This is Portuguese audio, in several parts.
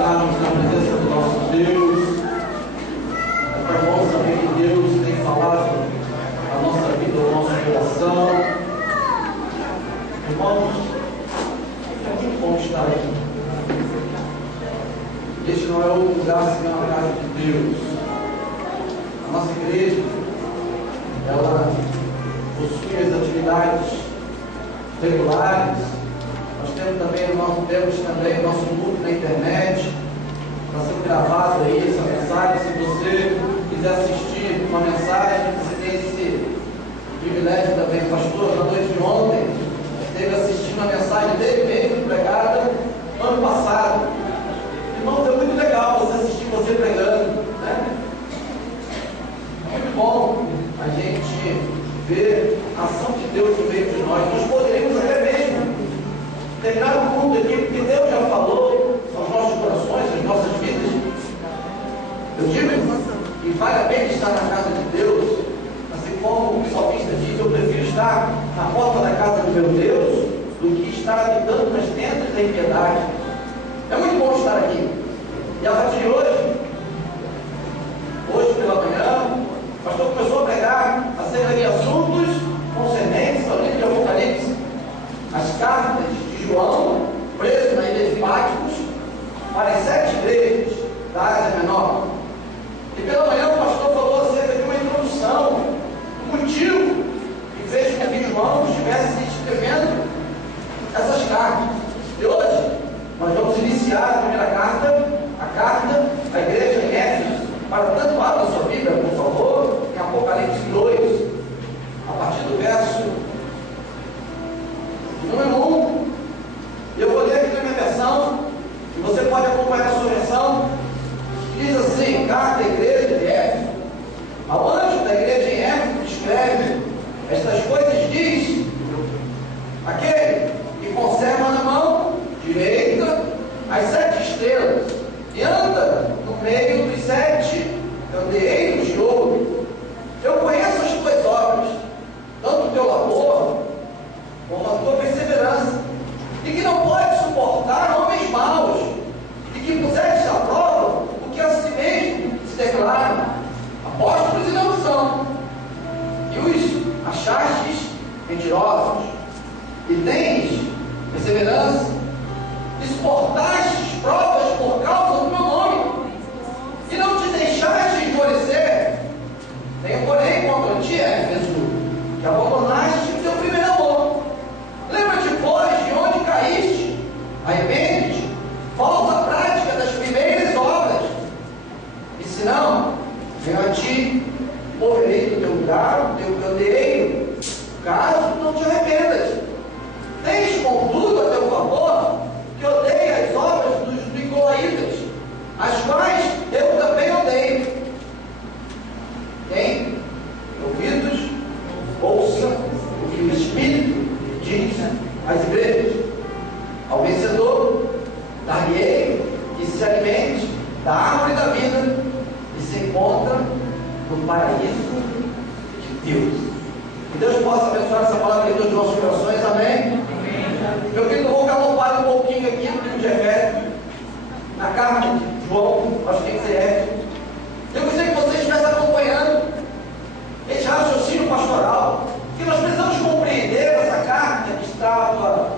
estarmos na presença do nosso Deus. É tão bom saber que Deus tem falado a nossa vida, o nosso coração. Irmãos, é muito bom estar aqui. Este não é outro lugar senão a casa de Deus. A nossa igreja, ela possui as atividades regulares. Nós temos também o nosso culto na internet. Está sendo gravado aí essa mensagem. Se você quiser assistir uma mensagem, você tem esse privilégio também. Pastor, na noite de ontem, esteve assistindo a mensagem dele mesmo, pregada ano passado. Irmãos, é muito legal você assistir você pregando, né? É muito bom a gente ver a ação de Deus no meio de nós. Nós poderíamos até mesmo terminar o culto aqui, porque Deus já falou aos nossos corações, às nossas vidas. Eu digo que vale a pena estar na casa de Deus, assim como o salmista diz: eu prefiro estar na porta da casa do meu Deus do que estar habitando nas tendas da impiedade. É muito bom estar aqui. E a partir de hoje pela manhã, o pastor começou a pregar acerca de assuntos concernentes ao livro de Apocalipse, as cartas de João, preso na ilha de Patmos, para as 7 igrejas da Ásia Menor. E pela manhã o pastor falou acerca de uma introdução, um motivo que fez com que João estivesse escrevendo essas cartas. E hoje nós vamos iniciar a primeira carta, a carta da igreja em Éfeso. Para tanto, abra a sua Bíblia, por favor, em Apocalipse 2, a partir do verso número 1. Eu vou ler aqui na minha versão, e você pode acompanhar a sua versão. Diz assim: carta à igreja de Éfeso. Ao anjo da igreja em Éfeso escreve: estas coisas diz aquele que conserva na mão direita as 7 estrelas e anda no meio dos 7 candeeiros de ouro. Eu conheço as tuas obras, tanto o teu labor como a tua perseverança, e que não podes suportar homens maus, e que puseste à prova o que a si mesmo se declaram apóstolos e não são, e os achastes mentirosos, e tens perseverança, e suportastes provas por causa do meu nome, e não te deixaste esmorecer. Tenho, porém, contra ti, Éfeso, que abandonaste o teu primeiro amor. Lembra-te, pois, de onde caíste, arrepende-te, volta à prática das primeiras obras, e se não, venho a ti, moverei do teu lugar o teu candeeiro, caso não te arrependas. Tens, contudo, a teu favor, que odeia as obras dos nicolaítas, as quais eu também odeio. Quem ouvidos, ouça o que o Espírito diz às igrejas. Ao vencedor, dar-lhe-ei que se alimente da árvore da vida e se encontra no paraíso de Deus. Que Deus possa abençoar essa palavra aqui nos nossos corações. Amém? Meu querido, eu vou galopar um pouquinho aqui no livro de Efésios, na carta de João, acho que tem que ser Éfeso. Eu gostaria que você estivesse acompanhando esse raciocínio pastoral, que nós precisamos compreender essa carta que estava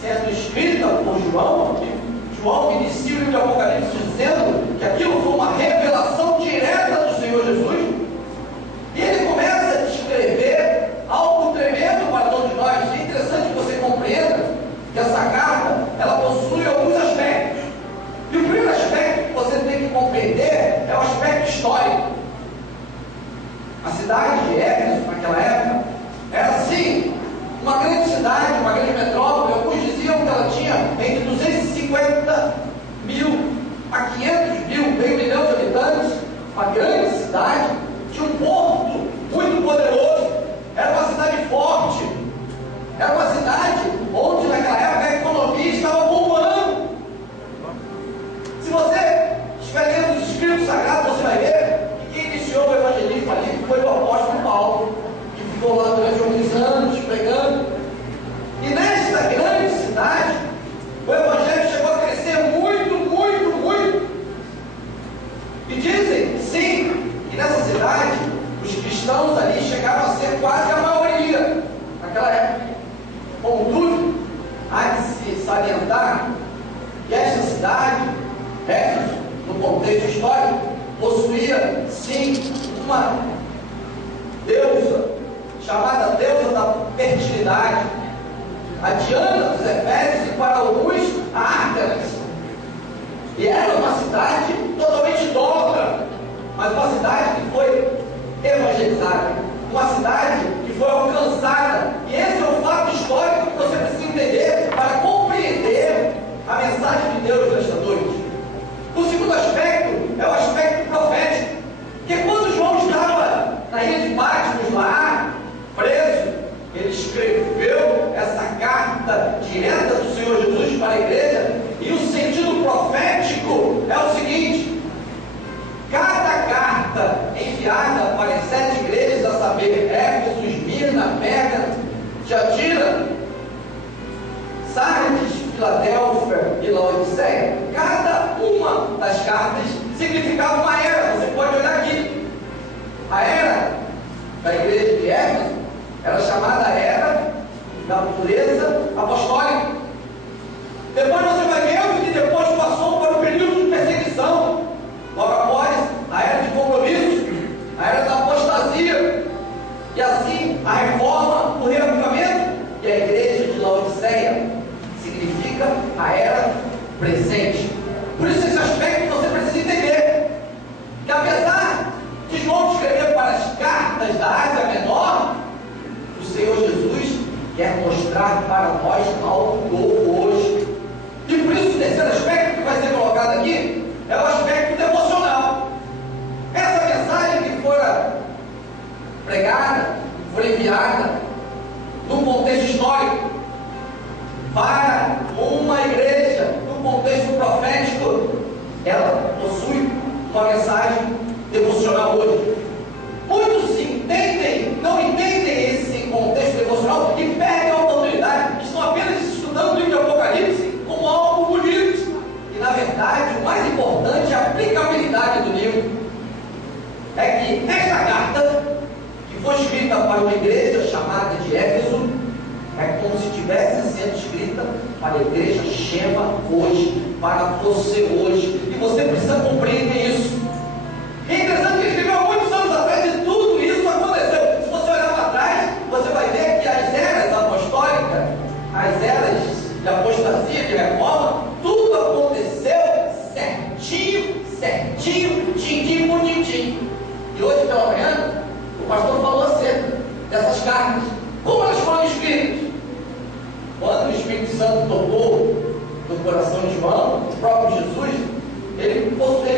sendo escrita por João. João inicia o livro de Apocalipse dizendo que aquilo foi uma revelação direta do Senhor Jesus, e ele começa a descrever algo tremendo para todos nós. É interessante que você compreenda que essa carta, ela possui alguns aspectos. E o primeiro aspecto que você tem que compreender é o aspecto histórico. A cidade de Éfeso, naquela época, era assim, uma grande cidade, uma grande metrópole. Alguns diziam que ela tinha entre 250 mil a 500 mil, meio milhão de habitantes, uma grande cidade, tinha um porto muito poderoso, era uma cidade forte, era uma cidade onde naquela época a economia estava bombando. Se você estiver lendo os escritos sagrados, você vai ver que quem iniciou o evangelismo ali foi o apóstolo Paulo, que ficou lá durante alguns anos pregando. E nesta grande cidade, o evangelho chegou a crescer muito, muito, muito Éfeso, no contexto histórico, possuía sim uma deusa, chamada deusa da fertilidade, a Diana dos Efésios, e para alguns a Ártemis. E era uma cidade totalmente idólatra, mas uma cidade que foi evangelizada, uma cidade que foi alcançada. E esse é um fato histórico que você precisa entender para compreender a mensagem de Deus nesta noite. O segundo aspecto é o aspecto profético, que quando João estava na ilha de Patmos lá, preso, ele escreveu essa carta direta do Senhor Jesus para a igreja, e o sentido profético é o seguinte: cada carta enviada para as 7 igrejas, a saber, Éfeso, Esmirna, Pérgamo, Tiatira, Sardes, Filadélfia e Laodiceia, cada uma das cartas significava uma era. Você pode olhar aqui. A era da igreja de Éfeso era chamada era da pureza apostólica. Depois você vai ver que depois passou para o período de perseguição, logo após a era de compromisso, a era da apostasia, e assim a reforma, o reavivamento. E a igreja de Laodiceia significa a era presente. Por isso esse aspecto você precisa entender, que apesar de João escrever para as cartas da Ásia Menor, o Senhor Jesus quer mostrar para nós algo novo hoje. E por isso o terceiro aspecto que vai ser colocado aqui é o aspecto devocional. Essa mensagem que fora pregada, foi enviada num contexto histórico para uma igreja, num contexto profético, ela possui uma mensagem devocional hoje. Muitos não entendem esse contexto devocional e perdem a oportunidade. Estão apenas estudando o livro de Apocalipse como algo bonito. E na verdade, o mais importante é a aplicabilidade do livro. É que esta carta, que foi escrita para uma igreja chamada de Éfeso, é como se estivesse sendo escrita para a igreja Shema hoje, para você hoje. E você precisa compreender isso. É interessante que ele escreveu há muitos anos atrás e tudo isso aconteceu. Se você olhar para trás, você vai ver que as eras apostólicas, as eras de apostasia, de reforma, tudo aconteceu certinho, tintim, bonitinho. E hoje pela manhã, o pastor falou acerca dessas cartas. Como elas foram escritas? Quando o Espírito Santo tocou no coração de João, o próprio Jesus, ele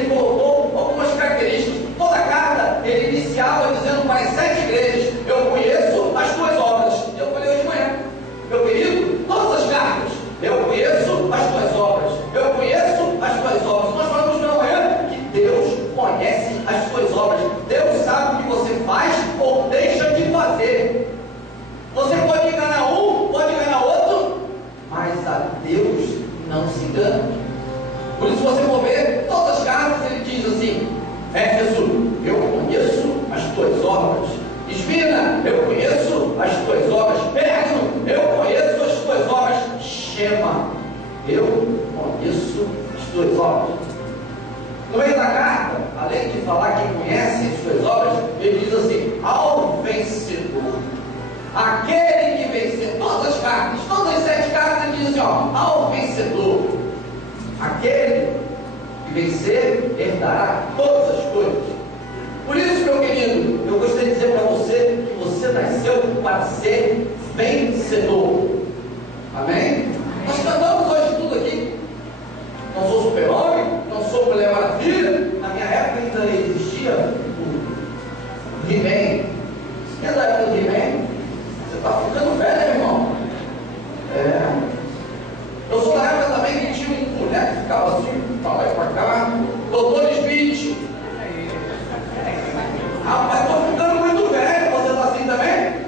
colocou algumas características. Toda carta ele iniciava dizendo para as 7 igrejas: eu conheço as tuas obras. Eu falei hoje de manhã, meu querido, todas as cartas, eu conheço as tuas obras, eu conheço as tuas obras. Nós falamos pela manhã que Deus conhece as tuas obras. Deus sabe o que você faz ou deixa de fazer. Você pode enganar um, pode enganar outro, mas a Deus não se engana. Por isso, se você for ver todas as cartas, ele diz assim: Éfeso, eu conheço as tuas obras. Esmirna, eu conheço as tuas obras. Pérgamo, eu conheço as tuas obras. Shema, eu conheço as tuas obras. No meio da carta, além de falar que conhece as suas obras, ele diz assim: ao vencedor, aquele que vencer. Todas as cartas, todas as 7 cartas, ele diz assim: ó, ao vencedor, aquele que vencer herdará todas as coisas. Por isso, meu querido, eu gostaria de dizer para você que você nasceu para ser vencedor. Amém? Nós cantamos hoje tudo aqui. Não sou super-homem, não sou Mulher Maravilha. Na minha época ainda existia o He-Man. Quem é da época do He-Man? Você está ficando velho, meu irmão? Eu sou da época também que tinha um boneco que ficava assim, para lá e para cá. Doutor Smith. Rapaz, estou ficando muito velho. Você está assim também?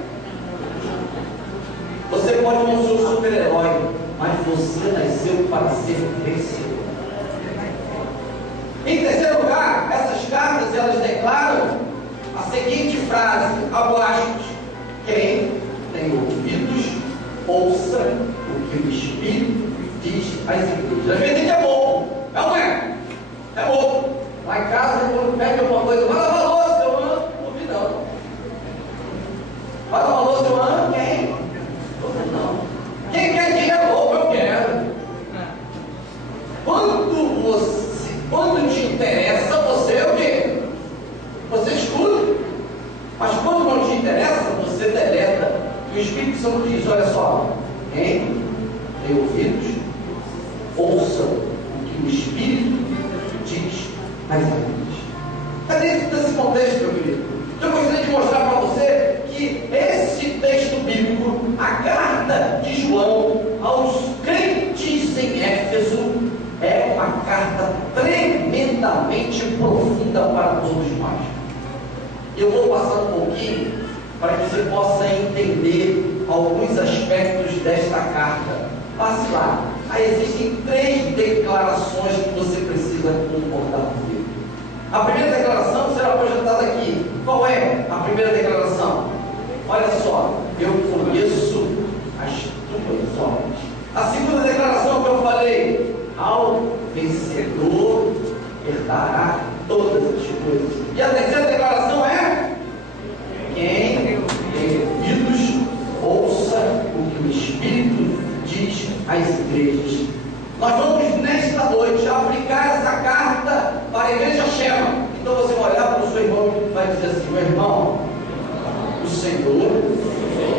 Você pode não ser um super-herói, mas você nasceu para ser vencedor. Em terceiro lugar, essas cartas elas declaram a seguinte frase: abaixo, quem tem ouvidos, ouça o que o Espírito diz às igrejas. Às vezes é bom, não é? você, quando te interessa, você o quê? Você escuta. Mas quando não te interessa, você deleta. E o Espírito Santo diz: olha só, quem tem ouvidos, ouçam o que o Espírito diz às igrejas. É dentro desse contexto, meu querido. Eu gostaria de mostrar para você que esse texto bíblico, a carta de João aos crentes em Éfeso, é uma carta tremendamente profunda para todos nós. Eu vou passar um pouquinho para que você possa entender alguns aspectos desta carta. Passe lá. Aí existem 3 declarações que você precisa concordar comigo. A primeira declaração será projetada aqui. Qual é a primeira declaração? Olha só, eu conheço as tuas obras. A segunda declaração que eu falei: ao vencedor herdará todas as coisas. E a terceira declaração é: quem tem ouvidos, ouça o que o Espírito diz às igrejas. Nós vamos nesta noite aplicar essa carta para a igreja Shema. Então você vai olhar para o seu irmão e vai dizer assim: meu irmão, o Senhor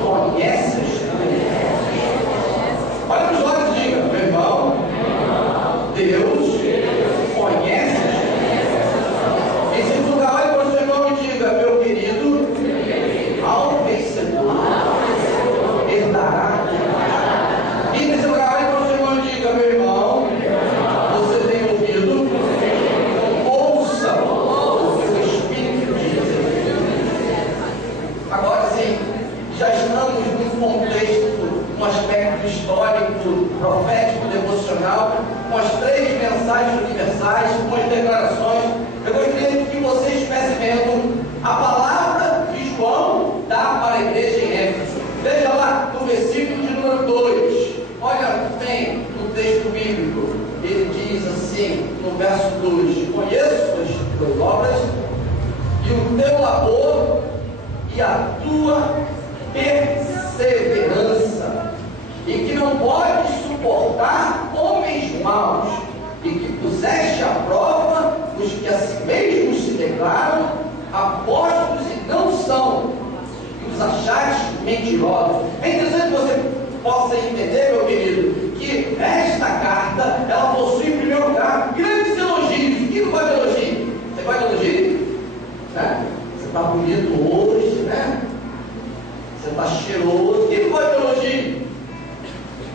conhece as tuas. Olha para os olhos e diga: meu irmão, Deus conhece as tuas. Em segundo lugar, olhe para o seu irmão e diga: meu querido, ao vencedor herdará. E em terceiro lugar, olhe para o seu irmão e diga: meu irmão, você tem ouvido, ouça o que o Espírito diz. Agora sim, já estamos num contexto, um aspecto histórico, profético, devocional, com as 3 mensagens universais, com as declarações. Eu gostaria que você estivesse vendo a palavra que João dá para a igreja em Éfeso. Veja lá no versículo de número 2. Olha bem no texto bíblico. Ele diz assim, no verso 2: conheço as tuas obras e o teu labor e a tua perseverança, e que não podes suportar homens maus, e que puseste à prova os que a si mesmos se declaram apóstolos e não são, e os achaste mentirosos. É interessante que você possa entender, meu querido, que esta carta, ela possui em primeiro lugar grandes elogios. Quem não gosta de elogio? Você gosta de elogio? Você está bonito hoje, né? Você está cheiroso. Quem não gosta de elogio?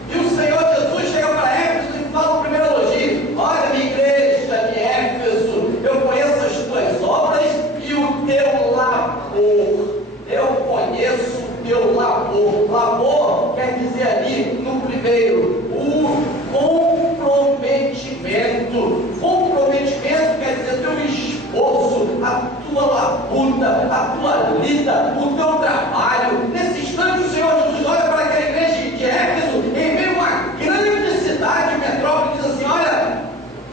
E o Senhor Jesus chega para Éfeso e fala o primeiro elogio: olha, minha igreja de Éfeso, eu conheço as tuas obras e o teu labor. Eu conheço o teu labor. Labor quer dizer ali no primeiro o comprometimento. Comprometimento quer dizer teu esforço, a tua labuta, a tua lida, o teu trabalho. Nesse instante o Senhor Jesus olha para aquela igreja de Éfeso, em meio a uma grande cidade, metrópole, e diz assim: olha,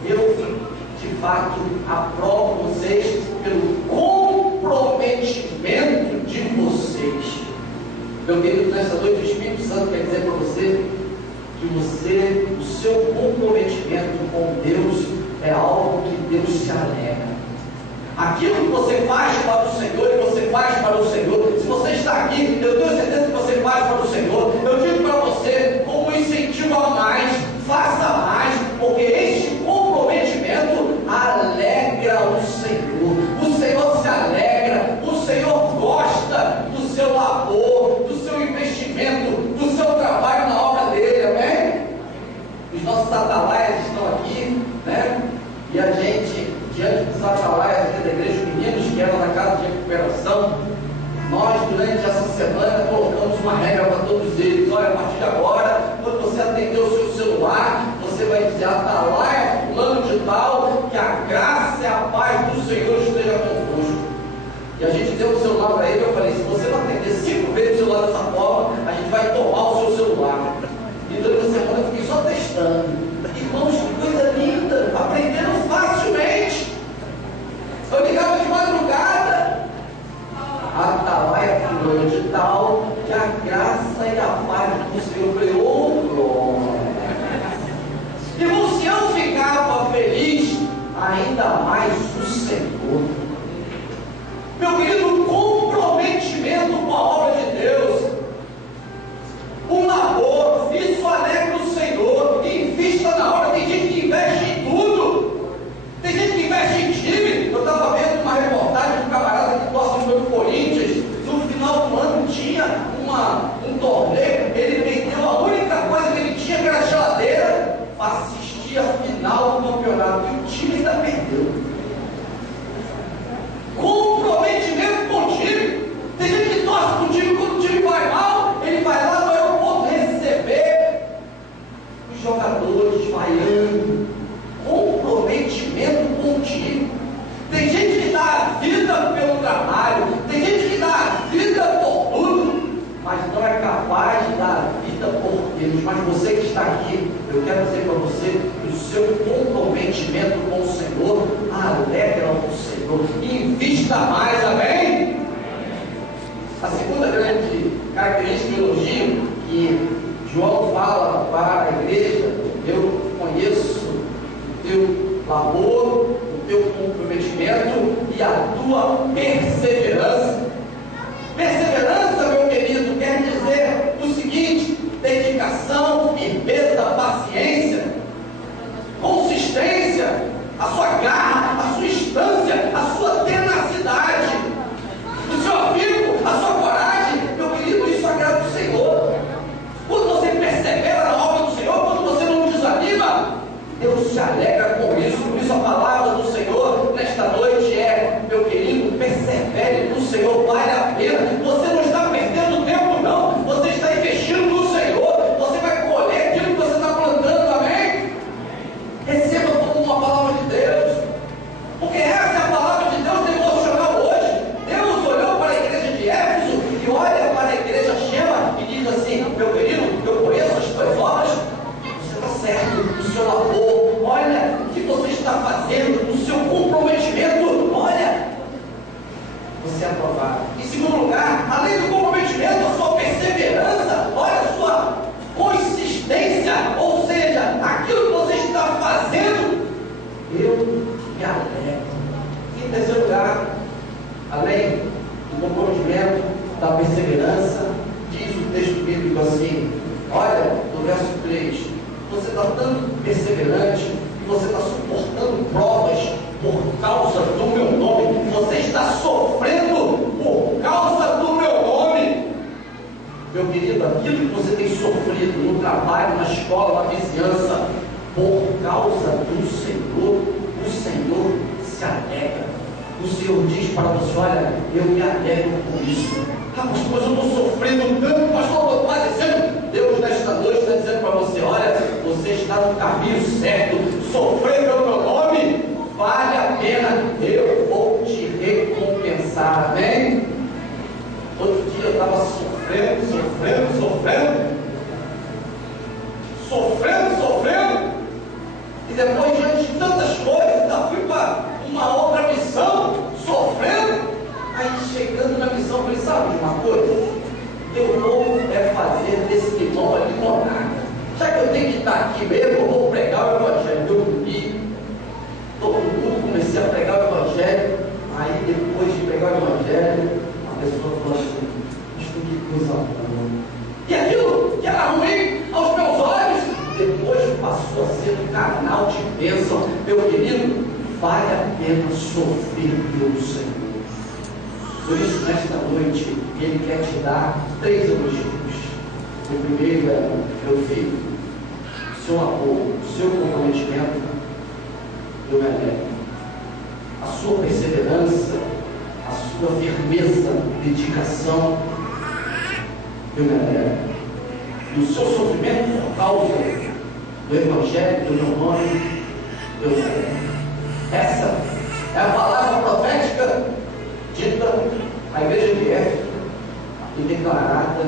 eu de fato aprovo vocês pelo comprometimento de vocês. Meu querido, nessa noite o Espírito Santo quer dizer para você que você, o seu comprometimento com Deus é algo que Deus se alegra. Aquilo que você faz para o Senhor e você faz para o Senhor, se você está aqui, eu tenho certeza que você faz para o Senhor. Eu digo para você, como um incentivo a mais, faça mais, porque este comprometimento alegra o Senhor. O Senhor se alegra, o Senhor gosta do seu labor, do seu investimento, do seu trabalho na obra dele, amém? Os nossos atalaias estão aqui, né? E a gente, diante dos atalaias aqui da igreja, os meninos que eram na casa de recuperação, nós durante essa semana colocamos uma regra para todos eles: olha, a partir de agora, quando você atender o seu celular, você vai dizer: atalaia fulano de tal, que a graça e a paz do Senhor esteja convosco. E a gente deu o celular para ele. Eu falei: se você não atender 5 vezes o celular dessa forma, a gente vai tomar o seu celular. E durante a semana eu fiquei só testando. Irmãos, que coisa linda, aprendendo facilmente. Eu ligava de madrugada: atalaia fulano de tal, que a graça e a paz do Senhor. Eu falei: ô glória. Irmão, se eu ficava feliz time ainda perdeu. Comprometimento com o time. Tem gente que torce para o time, quando o time vai mal, ele vai lá no aeroporto receber os jogadores vaiando. Comprometimento com o time. Tem gente que dá a vida pelo trabalho, tem gente que dá a vida por tudo, mas não é capaz de dar a vida por Deus. Mas você que está aqui, eu quero dizer para você, o seu comprometimento com o Senhor alegra o Senhor, invista mais, amém? A segunda grande característica e elogio que João fala para a igreja: eu conheço o teu labor, o teu comprometimento e a tua perseverança. Perseverança, meu querido, quer dizer o seguinte: dedicação, firmeza, paciência, consistência, a sua garra, a sua instância, a sua tenacidade, o seu afinco, a sua coragem. Meu querido, isso agrada o Senhor. Quando você persevera na obra do Senhor, quando você não desanima, Deus se alegra com isso. Por isso a palavra do Senhor nesta noite é: meu querido, persevere no Senhor, vale a pena. Você não está perdendo tempo, não. Você está investindo no Senhor. Você vai colher aquilo que você está plantando, amém? Receba como uma palavra de Deus, porque essa é a palavra de Deus devocional hoje. Deus olhou para a igreja de Éfeso e olha para a igreja Chema e diz assim: meu querido, eu conheço as tuas obras, você está certo no seu labor, olha o que você está fazendo, no seu comprometimento, olha, você é aprovado. Em segundo lugar, além do comprometimento, a sua perseverança, olha a sua consistência, ou seja, aquilo que você está fazendo, eu me alegro. Em terceiro lugar, além do comprometimento, da perseverança, diz o texto bíblico assim, olha, no verso 3, você está tanto perseverante e você está suportando provas por causa do meu nome, você está sofrendo por causa do meu nome. Meu querido, aquilo que você tem sofrido no trabalho, na escola, na vizinhança, por causa do Senhor, o Senhor se alegra. O Senhor diz para você: olha, eu me alegro com isso. Ah, mas eu estou sofrendo tanto, pastor, eu estou padecendo. Deus nesta noite está dizendo para você: olha, você está no caminho certo, sofrer pelo meu nome, vale a pena, eu vou te recompensar, amém? Outro dia eu estava sofrendo, e depois, diante de tantas coisas, ainda fui para uma outra missão, sofrendo. Aí chegando na missão, eu falei: sabe de uma coisa? Eu vou fazer desse limão a limonada. Já que eu tenho que estar aqui mesmo, eu vou pregar o Evangelho. Eu dormi, todo mundo, comecei a pregar o Evangelho. Aí depois de pregar o Evangelho, a pessoa falou assim: mas que coisa boa. E aquilo que era ruim aos meus olhos, depois passou a ser um canal de bênção. Meu querido, vale a pena sofrer pelo Senhor. Por isso, nesta noite, Ele quer te dar 3 elogios. O primeiro é: meu filho, o seu amor, o seu comprometimento, eu me alegro. A sua perseverança, a sua firmeza, dedicação, eu me alegro. E o seu sofrimento por causa do Evangelho, do meu nome, eu me alegro. Essa é a palavra profética dita à igreja de Éfeso e declarada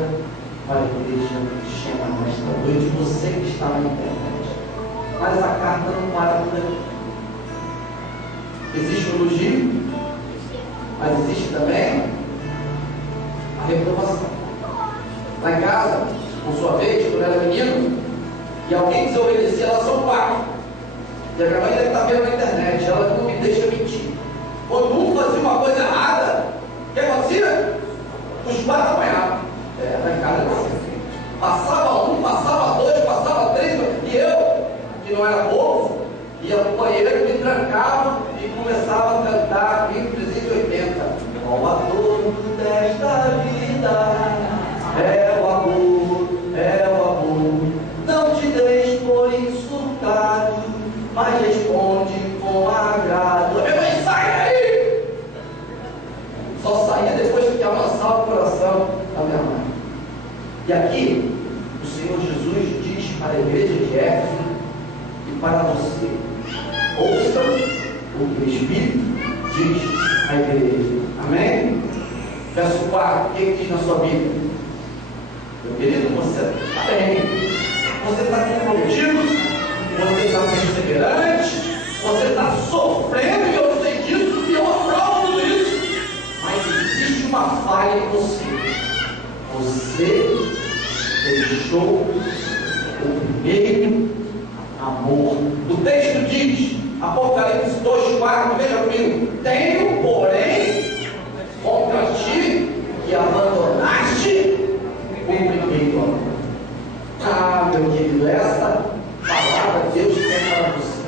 para a igreja de Chema nesta noite. Você que está na internet, mas a carta não para por aí. Existe o elogio, mas existe também a reprovação. Lá em casa, por sua vez, quando eu era menino e alguém desobedecia, elas são 4. E a minha mãe deve estar vendo na internet, ela não me deixa mentir. Quando um fazia uma coisa errada, o que acontecia? Os 4 apanhavam. Lá em casa era assim. Passava 1, passava 2, passava 3, e eu, que não era bobo, ia para o banheiro, me trancava e começava a cantar 380. O ator desta vida é o amor, é o amor. Não te deixes por insultado, mas responde com E aqui, o Senhor Jesus diz para a igreja de Éfeso e para você: ouça o que o Espírito diz à igreja. Amém? Verso 4, o que diz na sua Bíblia? Meu querido, você está bem, você está comprometido, você está perseverante, você está sofrendo, e eu sei disso, e eu aprovo tudo isso, mas existe uma falha em você. Você deixou o primeiro amor. O texto diz, Apocalipse 2,4, veja comigo: tenho, porém, contra ti que abandonaste o primeiro amor. Ah, meu querido, essa palavra Deus quer para você.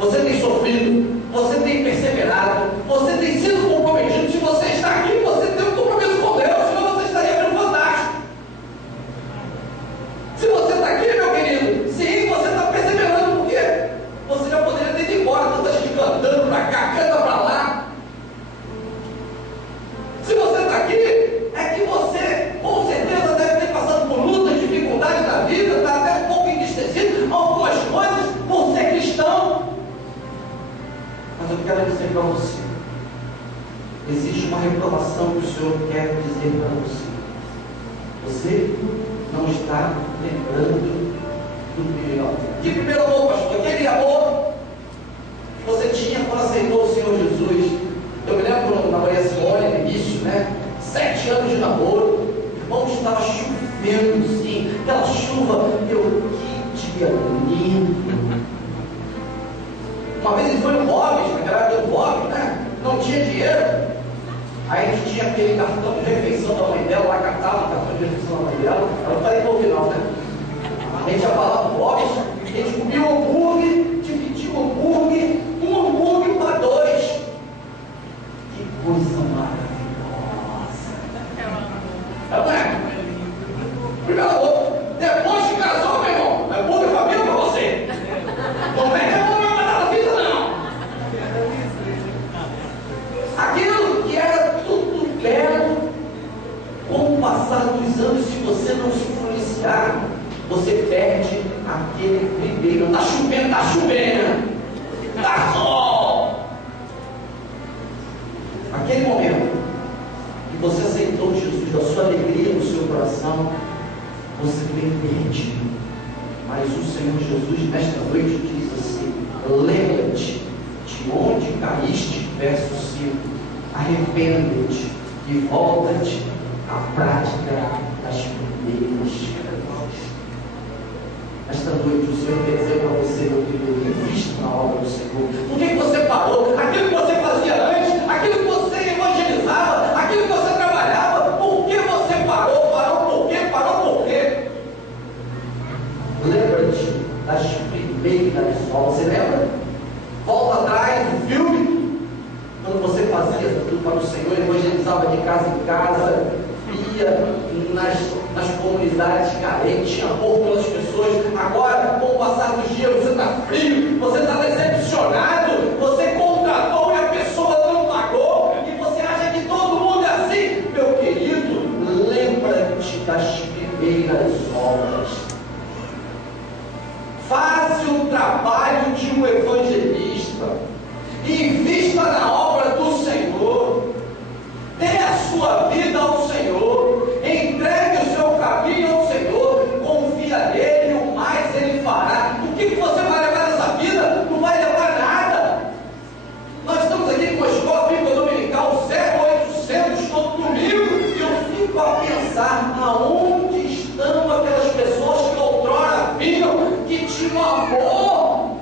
Você tem sofrido, você tem perseverado, você tem sido comprometido. Se você está aqui, você tem um compromisso com Deus, senão você estaria vendo fantástico. Se você está aqui, meu querido, sim, você está perseverando, porque você já poderia ter ido embora, tanta gente cantando para cá, canta para lá. Se você está aqui, é que você, com certeza, deve ter passado por lutas, dificuldades da vida, está até um pouco entristecido, algumas coisas, por ser cristão. Mas eu quero dizer para você: existe uma reprovação que o Senhor quer dizer para você. Você não está lembrando do primeiro amor. Que primeiro amor, pastor? Aquele amor que você tinha quando aceitou o Senhor Jesus. Eu me lembro na Maria Simone, no início, 7 anos de namoro, irmão, estava chovendo, sim, aquela chuva, que dia lindo. Uma vez ele foi no Bob's, naquela época do Bob's, não tinha dinheiro. Aí a gente tinha aquele cartão de refeição da mãe dela, lá catava o cartão de refeição da mãe dela. Eu falei no final, a gente ia falar do Bob's, a gente comia um hambúrguer, dividia um hambúrguer para 2. Que coisa maravilhosa! Não é? Primeiro amor, depois que casou, meu irmão, é boa família para você. Não perde a mão na batata frita, não. Aquilo que era tudo belo, com o passar dos anos, se você não se influenciar, você perde aquele primeiro. Está chovendo, está chovendo, está sol. Aquele momento que você aceitou Jesus, da sua alegria no seu coração, você perde. Mas o Senhor Jesus nesta noite diz assim: lembra-te de onde caíste, verso 5, arrepende-te e volta-te à prática das primeiras. Esta noite o Senhor quer dizer para você, meu querido, invista na obra do Senhor. Por que você parou? Aquilo que você fazia antes, aquilo que você evangelizava, aquilo que você trabalhava, por que você parou? Parou por quê? Parou por quê? Lembra-te das primeiras obras. Você lembra? Volta atrás do filme, quando você fazia tudo para o Senhor, evangelizava de casa em casa, ia nas comunidades carentes, tinha amor pelas pessoas. Agora, com o passar dos dias, você está frio, você está decepcionado, você contratou e a pessoa não pagou, e você acha que todo mundo é assim. Meu querido, lembra-te das primeiras obras. Faça o trabalho de um evangelista, invista na obra do Senhor, dê a sua vida ao Senhor, entregue o seu caminho ao Senhor, confia nele, o mais ele fará. O que você vai levar nessa vida? Não vai levar nada. Nós estamos aqui com a escola bíblica dominical 0800 todo domingo, e eu fico a pensar: aonde estão aquelas pessoas que outrora vinham, que tinham amor,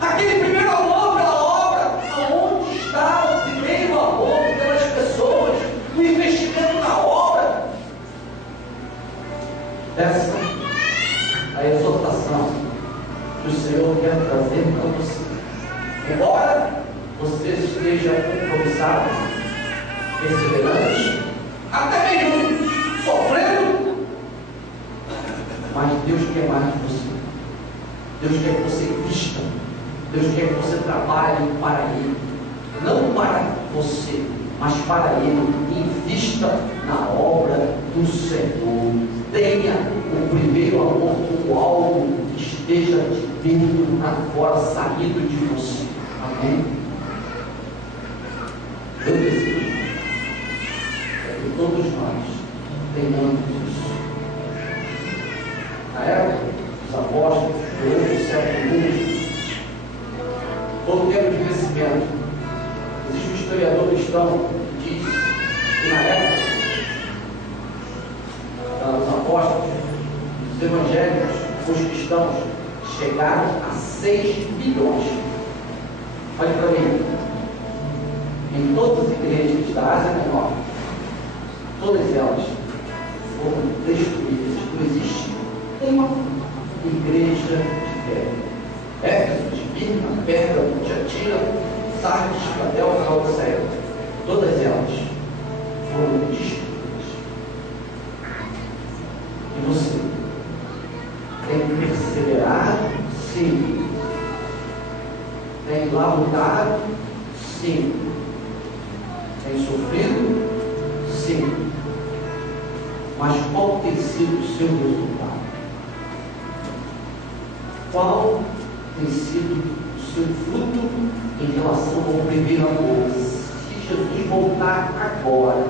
aquele primeiro amor pela obra? Aonde está o primeiro amor pelas pessoas, o investimento na obra? Essa é a exortação que o Senhor quer trazer para você. Embora você esteja compromissado, perseverante, até mesmo sofrendo, mas Deus quer mais de você. Deus quer que você invista. Deus quer que você trabalhe para Ele. não para você, mas para Ele. Invista na obra do Senhor. Tenha o primeiro amor como algo que esteja de dentro para fora, saído de você. Amém? Eu desejo que todos nós tenhamos isso. Na época dos apóstolos, durante o século I, todo o tempo de crescimento, existe um historiador cristão que diz que na época dos apóstolos, os evangélicos, os cristãos chegaram a 6 bilhões. Olha para mim, em todas as igrejas da Ásia Menor, todas elas foram destruídas. Não existe uma igreja de pé. Éfeso, Esmirna, Pérgamo, Tiatira, Sardes, Filadélfia, Laodiceia, todas elas foram destruídas. E você tem que perseverar? Sim. Tem labutado? Sim. Tem sofrido? Sim. Mas qual tem sido o seu resultado? Qual tem sido o seu fruto em relação ao primeiro amor? Se Jesus voltar agora,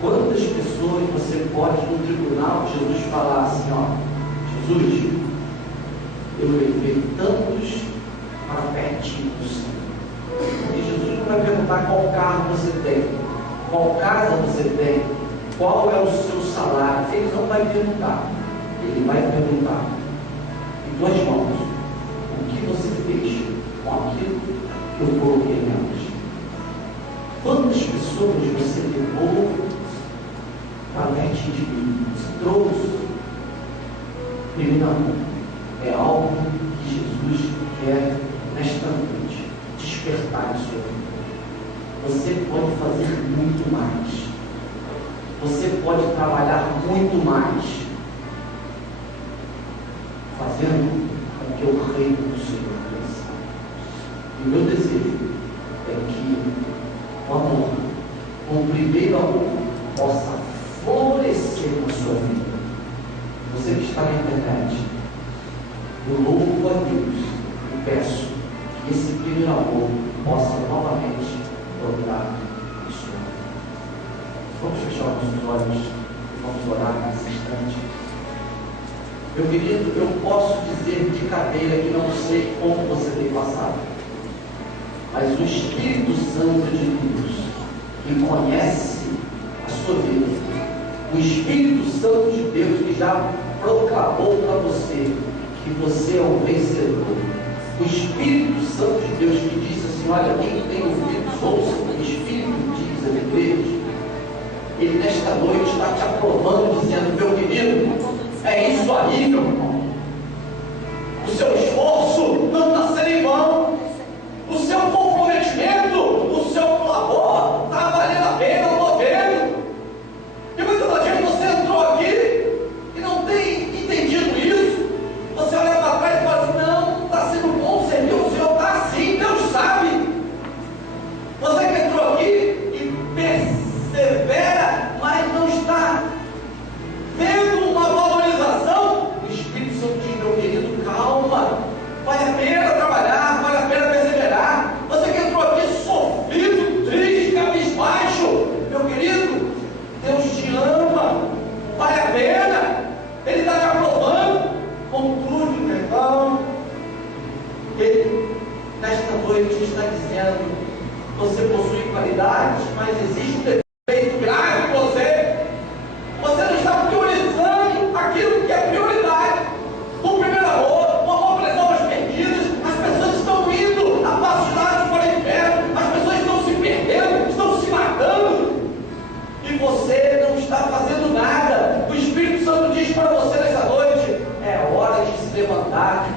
quantas pessoas você pode no tribunal de Jesus falar assim, ó, Jesus, eu levei tantos para pertinho do Senhor. E Jesus não vai perguntar qual carro você tem, qual casa você tem, qual é o seu salário. Ele não vai perguntar. Ele vai perguntar em tuas mãos o que você fez com aquilo que eu coloquei nelas. Quantas pessoas você levou para perto de mim? Você trouxe. Primeiro, é algo que Jesus quer nesta noite despertar em sua vida. Você pode fazer muito mais. Você pode trabalhar muito mais, fazendo com que o reino do Senhor cresça. E o meu desejo é que o amor, o primeiro amor, possa florescer na sua vida. Você que está na internet, eu louvo a Deus e peço que esse primeiro amor possa novamente brotar em sua vida. Vamos fechar nossos olhos e vamos orar nesse instante. Meu querido, eu posso dizer de cadeira que não sei como você tem passado, mas o Espírito Santo de Deus, que conhece a sua vida, o Espírito Santo de Deus que já proclamou para você que você é um vencedor, o Espírito Santo de Deus que disse assim, olha, quem tem ouvidos, ouça o que o Espírito diz às igrejas. Ele nesta noite está te aprovando, dizendo, meu querido, é isso aí, meu irmão. O seu esforço não está sendo em vão. O seu comprometimento, o seu clamor está valendo a pena, eu estou vendo. E muitas vezes você entrou aqui e não tem entendido isso. Você olha para trás e fala assim, não está sendo bom servir o Senhor, está assim, Deus sabe. Você que entrou aqui e persevera, mas não está vendo uma valorização, o Espírito Santo diz, meu querido, calma, vale a pena trabalhar, vale a pena perseverar. Você que entrou aqui sofrido, triste, cabisbaixo, meu querido, Deus te ama, vale a pena, Ele está te aprovando. Conclui, meu irmão. Ele, nesta noite, está dizendo, você possui qualidades, mas existe um defeito grave em você. Você não está priorizando aquilo que é prioridade. O primeiro amor, o amor pelas almas perdidas. As pessoas estão indo a passos largos para o inferno. As pessoas estão se perdendo, estão se matando. E você não está fazendo nada. O Espírito Santo diz para você nessa noite, é hora de se levantar